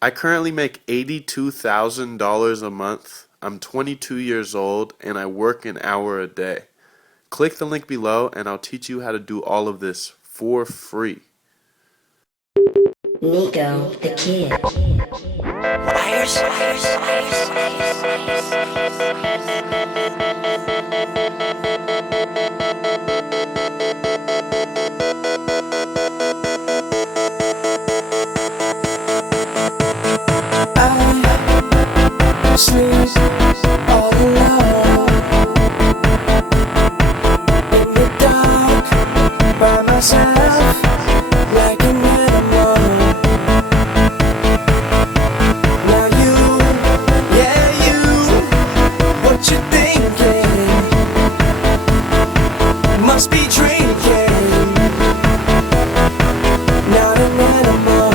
I currently make $82,000 a month. I'm 22 years old and I work an hour a day. Click the link below and I'll teach you how to do all of this for free. Nico, the kid. I sleep all alone in the dark by myself like an animal. Now you, yeah you, what you thinking? Must be drinking, not an animal.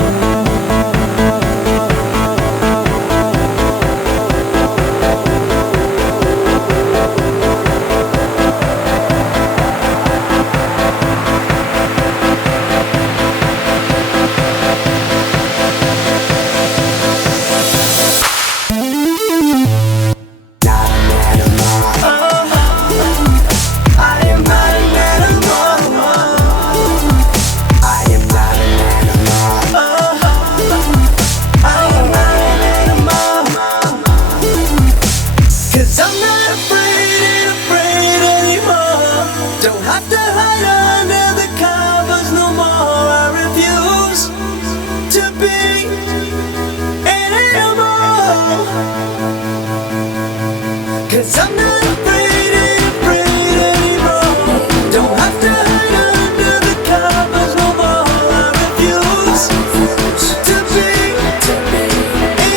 Cause I'm not afraid anymore. Don't have to hide under the covers no more. I refuse to be an animal. I'm not afraid anymore. Don't have to hide under the covers no more. I refuse to be an animal.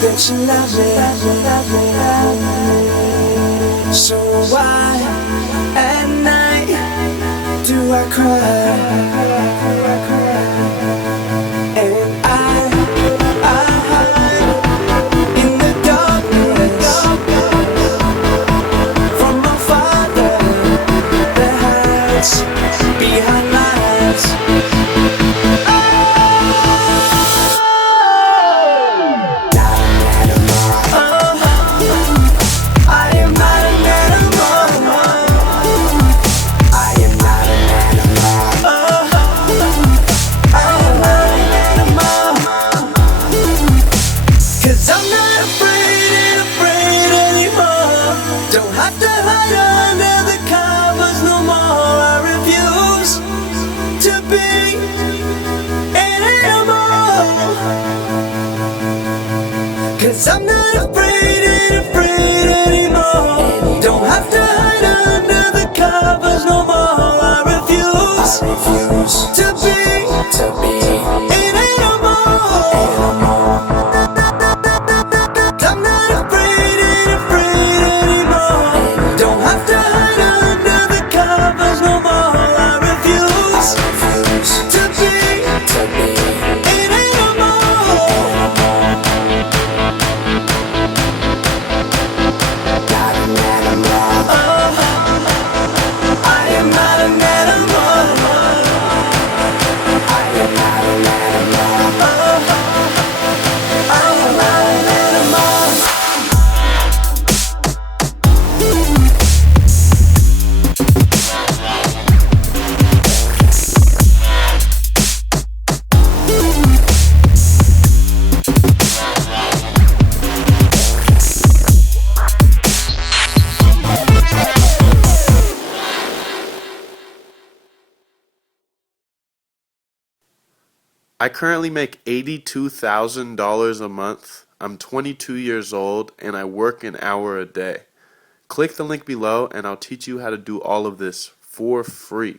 That you love me, so why at night do I cry? And I hide in the darkness from my father that hides behind lies. Don't have to hide under the covers no more. I refuse to be an animal. Cause I'm not afraid anymore. Don't have to hide under the covers no more. I refuse to be an animal. I'm not afraid anymore. Don't have to hide under the covers no more. I refuse to be an animal. Not an animal. I am not an animal. I am not an animal. I am not an animal. I currently make $82,000 a month. I'm 22 years old and I work an hour a day. Click the link below and I'll teach you how to do all of this for free.